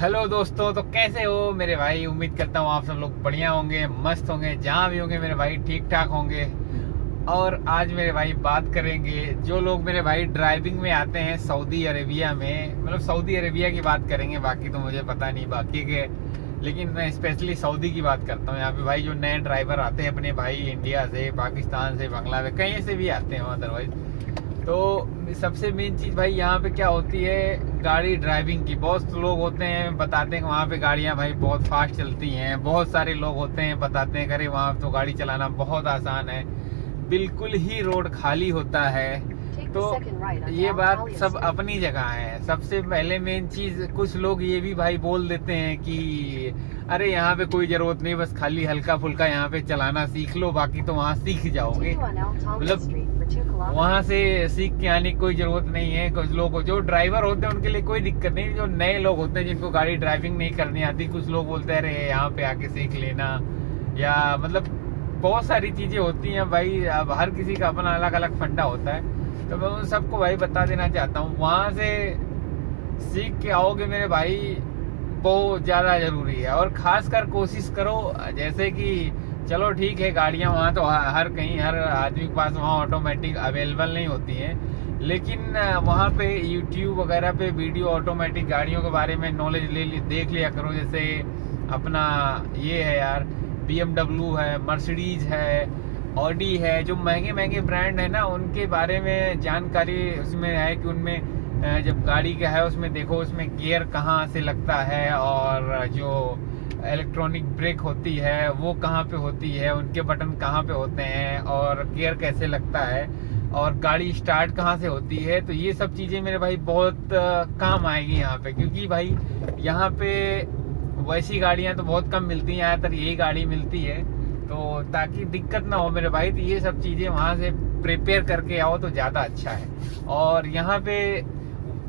Hello दोस्तों, तो कैसे हो मेरे भाई। उम्मीद करता हूँ आप सब लोग बढ़िया होंगे, मस्त होंगे, जहाँ भी होंगे मेरे भाई ठीक ठाक होंगे। और आज मेरे भाई बात करेंगे जो लोग मेरे भाई ड्राइविंग में आते हैं सऊदी अरेबिया में, मतलब सऊदी अरेबिया की बात करेंगे, बाकी तो मुझे पता नहीं बाकी के। लेकिन मैं स्पेशली सऊदी की बात करता हूँ। यहाँ पे भाई जो नए ड्राइवर आते हैं अपने भाई इंडिया से, पाकिस्तान से, बांग्लादेश, कहीं से भी आते हैं अदरवाइज। तो सबसे मेन चीज़ भाई यहाँ पे क्या होती है, गाड़ी ड्राइविंग की। बहुत लोग होते हैं बताते हैं कि वहाँ पे गाड़ियाँ भाई बहुत फास्ट चलती हैं। बहुत सारे लोग होते हैं बताते हैं अरे वहाँ तो गाड़ी चलाना बहुत आसान है, बिल्कुल ही रोड खाली होता है। तो ये बात सब अपनी जगह है। सबसे पहले मेन चीज, कुछ लोग ये भी भाई बोल देते हैं कि अरे यहाँ पे कोई जरूरत नहीं, बस खाली हल्का फुल्का यहाँ पे चलाना सीख लो, बाकी तो वहाँ सीख जाओगे। मतलब वहाँ से सीख के आने की कोई जरूरत नहीं है। कुछ लोग जो ड्राइवर होते हैं उनके लिए कोई दिक्कत नहीं, जो नए लोग होते हैं जिनको गाड़ी ड्राइविंग नहीं करनी आती, कुछ लोग बोलते हैं अरे यहाँ पे आके सीख लेना, या मतलब बहुत सारी चीजें होती हैं भाई। अब हर किसी का अपना अलग अलग फंडा होता है, तो मैं उन सबको भाई बता देना चाहता हूँ, वहाँ से सीख के आओगे मेरे भाई, बहुत ज़्यादा ज़रूरी है। और ख़ासकर कोशिश करो, जैसे कि चलो ठीक है गाड़ियाँ वहाँ तो हर कहीं हर आदमी के पास वहाँ ऑटोमेटिक अवेलेबल नहीं होती हैं, लेकिन वहाँ पे यूट्यूब वगैरह पे वीडियो ऑटोमेटिक गाड़ियों के बारे में नॉलेज देख लिया करो। जैसे अपना ये है यार, BMW है, मर्सिडीज है, ऑडी है, जो महंगे महंगे ब्रांड है ना, उनके बारे में जानकारी उसमें है कि उनमें जब गाड़ी का है उसमें देखो उसमें गियर कहाँ से लगता है, और जो इलेक्ट्रॉनिक ब्रेक होती है वो कहाँ पे होती है, उनके बटन कहाँ पे होते हैं, और गियर कैसे लगता है, और गाड़ी स्टार्ट कहाँ से होती है। तो ये सब चीज़ें मेरे भाई बहुत काम आएगी यहाँ पे, क्योंकि भाई यहाँ पे वैसी गाड़ियाँ तो बहुत कम मिलती हैं, ज़्यादातर यही गाड़ी मिलती है। तो ताकि दिक्कत ना हो मेरे भाई, तो ये सब चीज़ें वहाँ से प्रिपेयर करके आओ तो ज़्यादा अच्छा है। और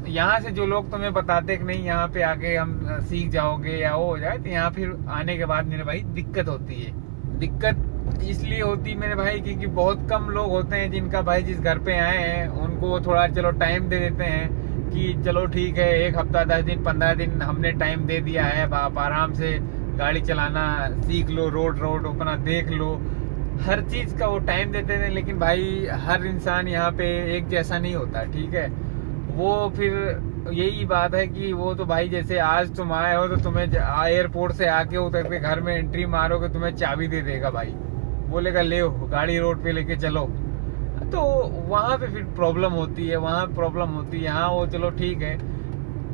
यहाँ से जो लोग तुम्हें बताते कि नहीं यहाँ पे आके हम सीख जाओगे या वो हो जाए, तो यहाँ फिर आने के बाद मेरे भाई दिक्कत होती है। दिक्कत इसलिए होती मेरे भाई क्योंकि बहुत कम लोग होते हैं जिनका भाई जिस घर पे आए हैं उनको थोड़ा चलो टाइम दे देते हैं कि चलो ठीक है, एक हफ्ता 10 दिन 15 दिन हमने टाइम दे दिया है, आप आराम से गाड़ी चलाना सीख लो, रोड अपना देख लो, हर चीज़ का वो टाइम देते थे। लेकिन भाई हर इंसान यहाँ पे एक जैसा नहीं होता, ठीक है। वो फिर यही बात है कि वो तो भाई जैसे आज तुम आए हो तो तुम्हें एयरपोर्ट से आके उतर के घर में एंट्री मारोगे, तुम्हें चाबी दे देगा भाई, बोलेगा ले गाड़ी रोड पे लेके चलो। तो वहाँ पे फिर प्रॉब्लम होती है, यहाँ वो चलो ठीक है,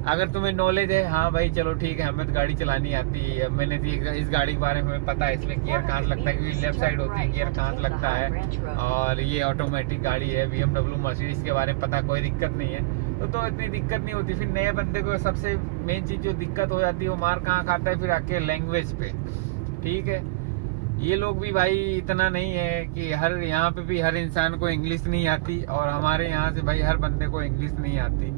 अगर तुम्हें नॉलेज है, हाँ भाई चलो ठीक है, हमें तो गाड़ी चलानी आती है, मैंने तो इस गाड़ी के बारे में पता है, इसमें गियर कहाँ से लगता है, क्योंकि लेफ्ट साइड होती है, गियर कहाँ से लगता है, और ये ऑटोमेटिक गाड़ी है, BMW मर्सिडीज के बारे में पता, कोई दिक्कत नहीं है। तो इतनी दिक्कत नहीं होती। फिर नए बंदे को सबसे मेन चीज़ जो दिक्कत हो जाती है वो मार कहाँ खाता है, फिर आके लैंग्वेज पे, ठीक है। ये लोग भी भाई इतना नहीं है कि हर यहाँ पे भी हर इंसान को इंग्लिश नहीं आती, और हमारे यहाँ से भाई हर बंदे को इंग्लिश नहीं आती।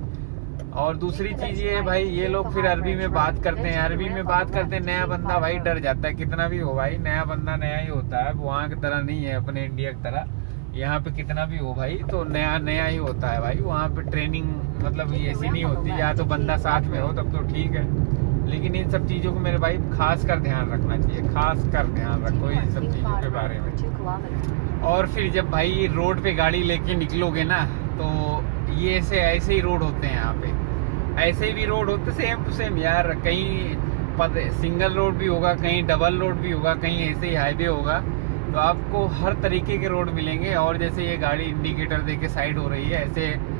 और दूसरी चीज ये है भाई, ये लोग फिर अरबी में बात करते हैं, नया बंदा भाई डर जाता है, कितना भी हो भाई नया बंदा नया ही होता है, वहाँ की तरह नहीं है, अपने इंडिया की तरह। यहाँ पे कितना भी हो भाई तो नया नया ही होता है भाई। वहाँ पे ट्रेनिंग मतलब ऐसी नहीं होती, या तो बंदा साथ में हो तब तो ठीक है, लेकिन इन सब चीज़ों को मेरे भाई खास कर ध्यान रखना चाहिए, खास कर ध्यान रखो इन सब चीज़ों के बारे में। और फिर जब भाई रोड पे गाड़ी लेके निकलोगे ना, तो ये ऐसे ही रोड होते हैं यहाँ पे, ऐसे भी रोड होते सेम टू सेम यार। कहीं सिंगल रोड भी होगा, कहीं डबल रोड भी होगा, कहीं ऐसे ही हाईवे होगा, तो आपको हर तरीके के रोड मिलेंगे। और जैसे ये गाड़ी इंडिकेटर दे के साइड हो रही है, ऐसे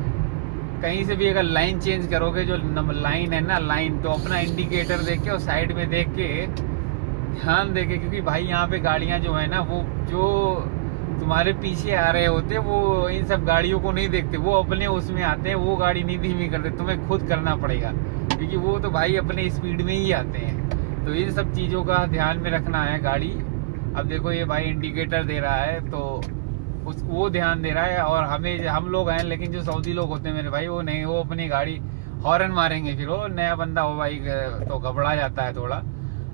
कहीं से भी अगर लाइन चेंज करोगे, जो लाइन है ना लाइन, तो अपना इंडिकेटर देख के और साइड में देख के ध्यान देके, क्योंकि भाई यहाँ पे गाड़ियाँ जो है ना, वो जो तुम्हारे पीछे आ रहे होते वो इन सब गाड़ियों को नहीं देखते, वो अपने उसमें आते हैं, वो गाड़ी नहीं धीमी करते, तुम्हें खुद करना पड़ेगा, क्योंकि वो तो भाई अपने स्पीड में ही आते हैं। तो इन सब चीज़ों का ध्यान में रखना है गाड़ी। अब देखो ये भाई इंडिकेटर दे रहा है तो वो ध्यान दे रहा है, और हम लोग हैं, लेकिन जो सऊदी लोग होते हैं मेरे भाई वो नहीं, वो अपनी गाड़ी हॉर्न मारेंगे, फिर वो नया बंदा हो भाई तो घबरा जाता है थोड़ा।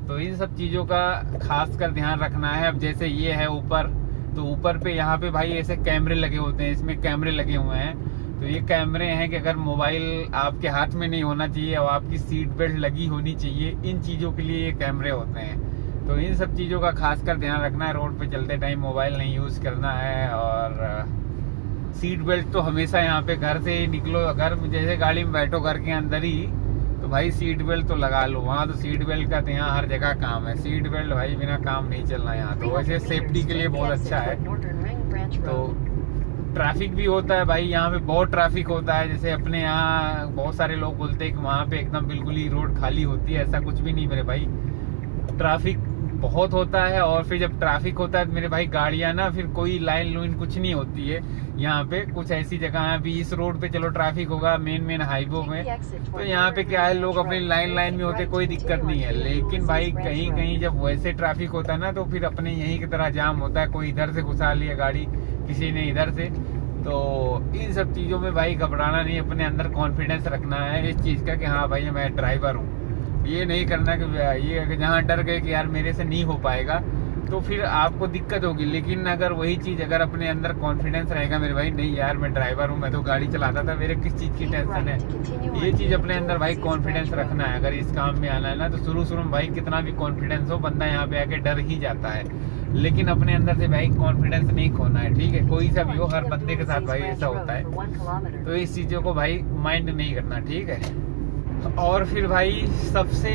तो इन सब चीज़ों का खास कर ध्यान रखना है। अब जैसे ये है ऊपर, तो ऊपर पे यहाँ पे भाई ऐसे कैमरे लगे होते हैं, इसमें कैमरे लगे हुए हैं, तो तो ये कैमरे हैं कि अगर मोबाइल आपके हाथ में नहीं होना चाहिए और आपकी सीट बेल्ट लगी होनी चाहिए, इन चीज़ों के लिए ये कैमरे होते हैं। तो इन सब चीज़ों का खासकर ध्यान रखना है, रोड पे चलते टाइम मोबाइल नहीं यूज़ करना है। और सीट बेल्ट तो हमेशा यहाँ पे घर से ही निकलो, अगर जैसे गाड़ी में बैठो घर के अंदर ही, तो भाई सीट बेल्ट तो लगा लो। वहाँ तो सीट बेल्ट का तो यहाँ हर जगह काम है, सीट बेल्ट भाई बिना काम नहीं चलना यहाँ। तो वैसे सेफ्टी के लिए बहुत अच्छा है। तो ट्रैफिक भी होता है भाई, यहाँ पे बहुत ट्रैफिक होता है। जैसे अपने यहाँ बहुत सारे लोग बोलते हैं कि वहाँ पे एकदम बिल्कुल ही रोड खाली होती है, ऐसा कुछ भी नहीं मेरे भाई, ट्रैफिक बहुत होता है। और फिर जब ट्रैफिक होता है तो मेरे भाई गाड़ियाँ ना, फिर कोई लाइन लूइन कुछ नहीं होती है यहाँ पे। कुछ ऐसी जगह है, अभी इस रोड पे चलो ट्रैफिक होगा मेन हाईवे में, तो यहाँ पे क्या है, लोग अपनी लाइन में होते, कोई दिक्कत नहीं है। लेकिन भाई कहीं कहीं जब वैसे ट्रैफिक होता है ना, तो फिर अपने यहीं की तरह जाम होता है, कोई इधर से घुसा लिया गाड़ी, किसी ने इधर से। तो इन सब चीज़ों में भाई घबराना नहीं, अपने अंदर कॉन्फिडेंस रखना है इस चीज़ का कि हाँ भाई मैं ड्राइवर हूँ। ये नहीं करना कि ये जहाँ डर गए कि यार मेरे से नहीं हो पाएगा, तो फिर आपको दिक्कत होगी। लेकिन अगर वही चीज़ अगर अपने अंदर कॉन्फिडेंस रहेगा मेरे भाई, नहीं यार मैं ड्राइवर हूँ, मैं तो गाड़ी चलाता था, मेरे किस चीज़ की टेंशन है, ये चीज़ अपने अंदर भाई कॉन्फिडेंस रखना है। अगर इस काम में आना है ना, तो शुरू में भाई कितना भी कॉन्फिडेंस हो, बंदा यहाँ पे आके डर ही जाता है। लेकिन अपने अंदर से भाई कॉन्फिडेंस नहीं खोना है, ठीक है। कोई सा भी हो, हर बंदे के साथ भाई ऐसा होता है। तो इस चीज़ों को भाई माइंड नहीं करना, ठीक है। और फिर भाई सबसे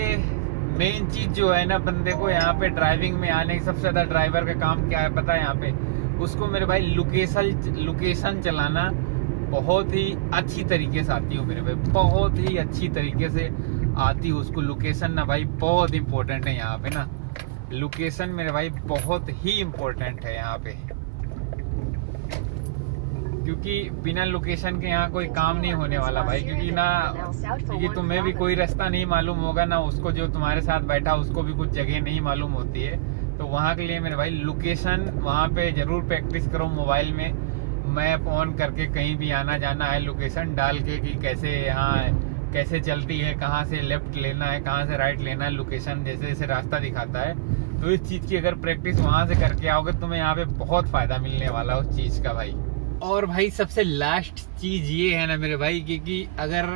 मेन चीज जो है ना, बंदे को यहाँ पे ड्राइविंग में आने की सबसे ज्यादा ड्राइवर का काम क्या है पता है यहाँ पे? उसको मेरे भाई लोकेशन चलाना बहुत ही अच्छी तरीके से आती हो मेरे भाई, बहुत ही अच्छी तरीके से आती है उसको लोकेशन ना भाई, बहुत इंपॉर्टेंट है यहाँ पे ना। लोकेशन मेरे भाई बहुत ही इंपॉर्टेंट है यहाँ पे, क्योंकि बिना लोकेशन के यहाँ कोई काम नहीं होने वाला भाई। क्योंकि तुम्हें भी कोई रास्ता नहीं मालूम होगा ना, उसको जो तुम्हारे साथ बैठा उसको भी कुछ जगह नहीं मालूम होती है। तो वहाँ के लिए मेरे भाई लोकेशन वहाँ पे जरूर प्रैक्टिस करो, मोबाइल में मैप ऑन करके कहीं भी आना जाना है, लोकेशन डाल के कि कैसे यहाँ कैसे चलती है, कहाँ से लेफ्ट लेना है, कहाँ से राइट लेना है, लोकेशन जैसे जैसे रास्ता दिखाता है। तो इस चीज़ की अगर प्रैक्टिस वहाँ से करके आओगे, तुम्हें यहाँ पे बहुत फ़ायदा मिलने वाला उस चीज़ का भाई। और भाई सबसे लास्ट चीज़ ये है ना मेरे भाई, क्योंकि अगर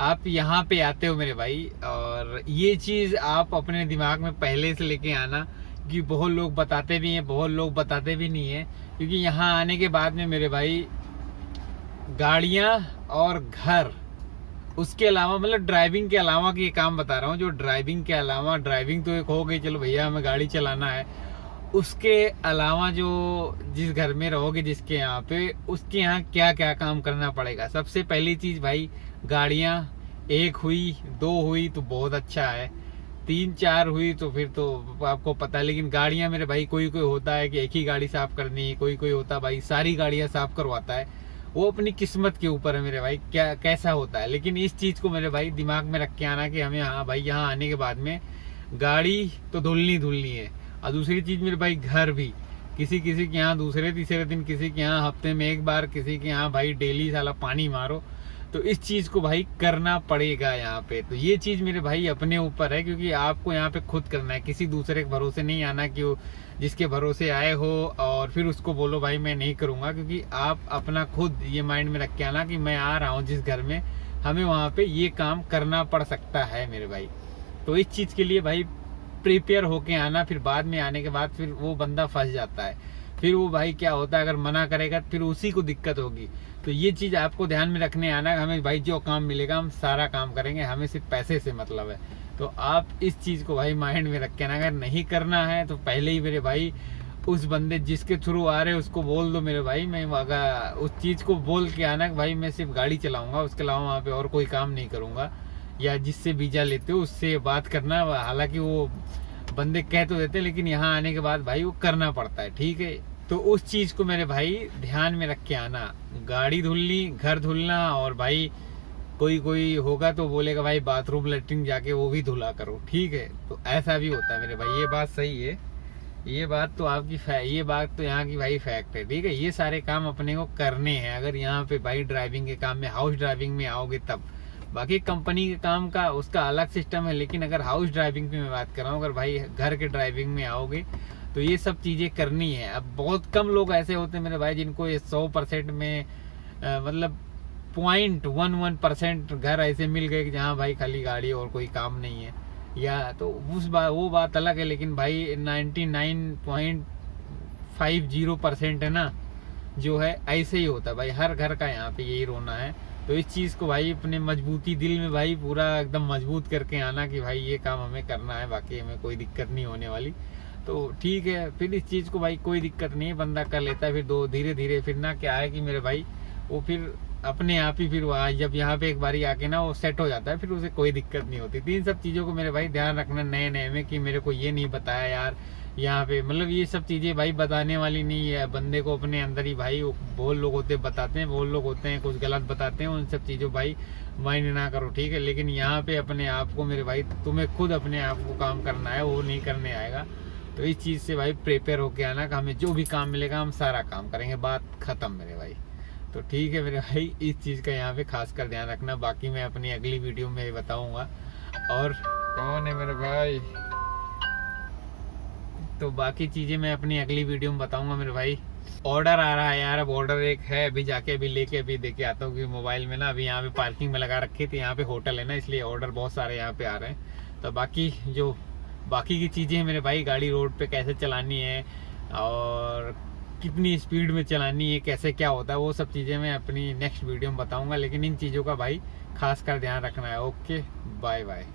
आप यहाँ पे आते हो मेरे भाई, और ये चीज़ आप अपने दिमाग में पहले से लेके आना, कि बहुत लोग बताते भी हैं, बहुत लोग बताते भी नहीं है। क्योंकि यहाँ आने के बाद में मेरे भाई गाड़ियाँ और घर, उसके अलावा मतलब ड्राइविंग के अलावा की ये काम बता रहा हूँ, जो ड्राइविंग के अलावा, ड्राइविंग तो एक हो गई, चलो भैया हमें गाड़ी चलाना है, उसके अलावा जो जिस घर में रहोगे जिसके यहाँ पे, उसके यहाँ क्या क्या काम करना पड़ेगा। सबसे पहली चीज भाई, गाड़ियाँ एक हुई, दो हुई तो बहुत अच्छा है, 3-4 हुई तो फिर तो आपको पता है। लेकिन गाड़ियाँ मेरे भाई, कोई होता है कि एक ही गाड़ी साफ करनी है, कोई होता है भाई सारी गाड़ियाँ साफ करवाता है, वो अपनी किस्मत के ऊपर है मेरे भाई क्या कैसा होता है। लेकिन इस चीज को मेरे भाई दिमाग में रख के आना कि हमें हाँ भाई यहाँ आने के बाद में गाड़ी तो धुलनी है। और दूसरी चीज मेरे भाई घर भी, किसी के यहाँ दूसरे तीसरे दिन, किसी के यहाँ हफ्ते में एक बार, किसी के यहाँ भाई डेली साला पानी मारो। तो इस चीज को भाई करना पड़ेगा यहाँ पे। तो ये चीज मेरे भाई अपने ऊपर है, क्योंकि आपको यहाँ पे खुद करना है, किसी दूसरे के भरोसे नहीं आना कि वो जिसके भरोसे आए हो और फिर उसको बोलो भाई मैं नहीं करूंगा। क्योंकि आप अपना खुद ये माइंड में रख के आना कि मैं आ रहा हूँ जिस घर में, हमें वहाँ पे ये काम करना पड़ सकता है मेरे भाई। तो इस चीज के लिए भाई प्रिपेयर होके आना। फिर बाद में आने के बाद फिर वो बंदा फंस जाता है, फिर वो भाई क्या होता है, अगर मना करेगा फिर उसी को दिक्कत होगी। तो ये चीज आपको ध्यान में रखने आना, हमें भाई जो काम मिलेगा हम सारा काम करेंगे, हमें सिर्फ पैसे से मतलब है। तो आप इस चीज को भाई माइंड में रख के आना। अगर नहीं करना है तो पहले ही मेरे भाई उस बंदे जिसके थ्रू आ रहे हैं उसको बोल दो मेरे भाई, मैं अगर उस चीज को बोल के आना कि भाई मैं सिर्फ गाड़ी चलाऊंगा, उसके अलावा वहाँ पे और कोई काम नहीं करूंगा। या जिससे वीजा लेते हो उससे बात करना, हालांकि वो बंदे कह तो देते लेकिन यहाँ आने के बाद भाई वो करना पड़ता है, ठीक है। तो उस चीज को मेरे भाई ध्यान में रख के आना, गाड़ी धुलनी, घर धुलना, और भाई कोई होगा तो बोलेगा भाई बाथरूम लेटरिन जाके वो भी धुला करो, ठीक है। तो ऐसा भी होता है मेरे भाई, ये बात सही है, ये बात तो आपकी ये बात तो यहाँ की भाई फैक्ट है, ठीक है। ये सारे काम अपने को करने हैं अगर यहाँ पे भाई ड्राइविंग के काम में, हाउस ड्राइविंग में आओगे तब। बाकी कंपनी के काम का उसका अलग सिस्टम है, लेकिन अगर हाउस ड्राइविंग पे मैं बात कर रहा हूँ, अगर भाई घर के ड्राइविंग में आओगे तो ये सब चीजें करनी है। अब बहुत कम लोग ऐसे होते हैं मेरे भाई जिनको ये 100% में मतलब 0.11% घर ऐसे मिल गए कि जहाँ भाई खाली गाड़ी और कोई काम नहीं है, या तो वो बात अलग है। लेकिन भाई 99.50% है ना, जो है ऐसे ही होता है भाई, हर घर का यहाँ पे यही रोना है। तो इस चीज़ को भाई अपने मजबूती दिल में भाई पूरा एकदम मजबूत करके आना कि भाई ये काम हमें करना है, बाकी हमें कोई दिक्कत नहीं होने वाली। तो ठीक है, फिर इस चीज़ को भाई कोई दिक्कत नहीं है, बंदा कर लेता है। फिर दो धीरे धीरे फिर ना क्या है कि मेरे भाई वो फिर अपने आप ही फिर वहाँ जब यहाँ पे एक बारी आके ना वो सेट हो जाता है, फिर उसे कोई दिक्कत नहीं होती। तो इन सब चीज़ों को मेरे भाई ध्यान रखना नए नए में कि मेरे को ये नहीं बताया यार यहाँ पे, मतलब ये सब चीज़ें भाई बताने वाली नहीं है बंदे को। अपने अंदर ही भाई बहुत लोग होते बताते हैं, बहुत लोग होते हैं कुछ गलत बताते हैं, उन सब चीज़ों भाई माइंड ना करो, ठीक है। लेकिन यहाँ पे अपने आप को मेरे भाई, तुम्हें खुद अपने आप को काम करना है, वो नहीं करने आएगा। तो इस चीज़ से भाई प्रिपेयर होके आना कि हमें जो भी काम मिलेगा हम सारा काम करेंगे, बात खत्म मेरे भाई। तो ठीक है मेरे भाई, इस चीज़ का यहाँ पे खास कर ध्यान रखना। बाकी मैं अपनी अगली वीडियो में बताऊंगा। और कौन है मेरे भाई, तो बाकी चीज़ें मैं अपनी अगली वीडियो में बताऊंगा मेरे भाई। ऑर्डर आ रहा है यार, अब ऑर्डर एक है, अभी जाके अभी लेके अभी देके आता हूँ कि मोबाइल में ना अभी यहाँ पे पार्किंग में लगा रखी थी, यहाँ पे होटल है ना, इसलिए ऑर्डर बहुत सारे यहाँ पे आ रहे हैं। तो बाकी की चीज़ें मेरे भाई, गाड़ी रोड पे कैसे चलानी है और कितनी स्पीड में चलानी है, कैसे क्या होता है, वो सब चीज़ें मैं अपनी नेक्स्ट वीडियो में बताऊंगा। लेकिन इन चीज़ों का भाई खास कर ध्यान रखना है। Okay, bye bye.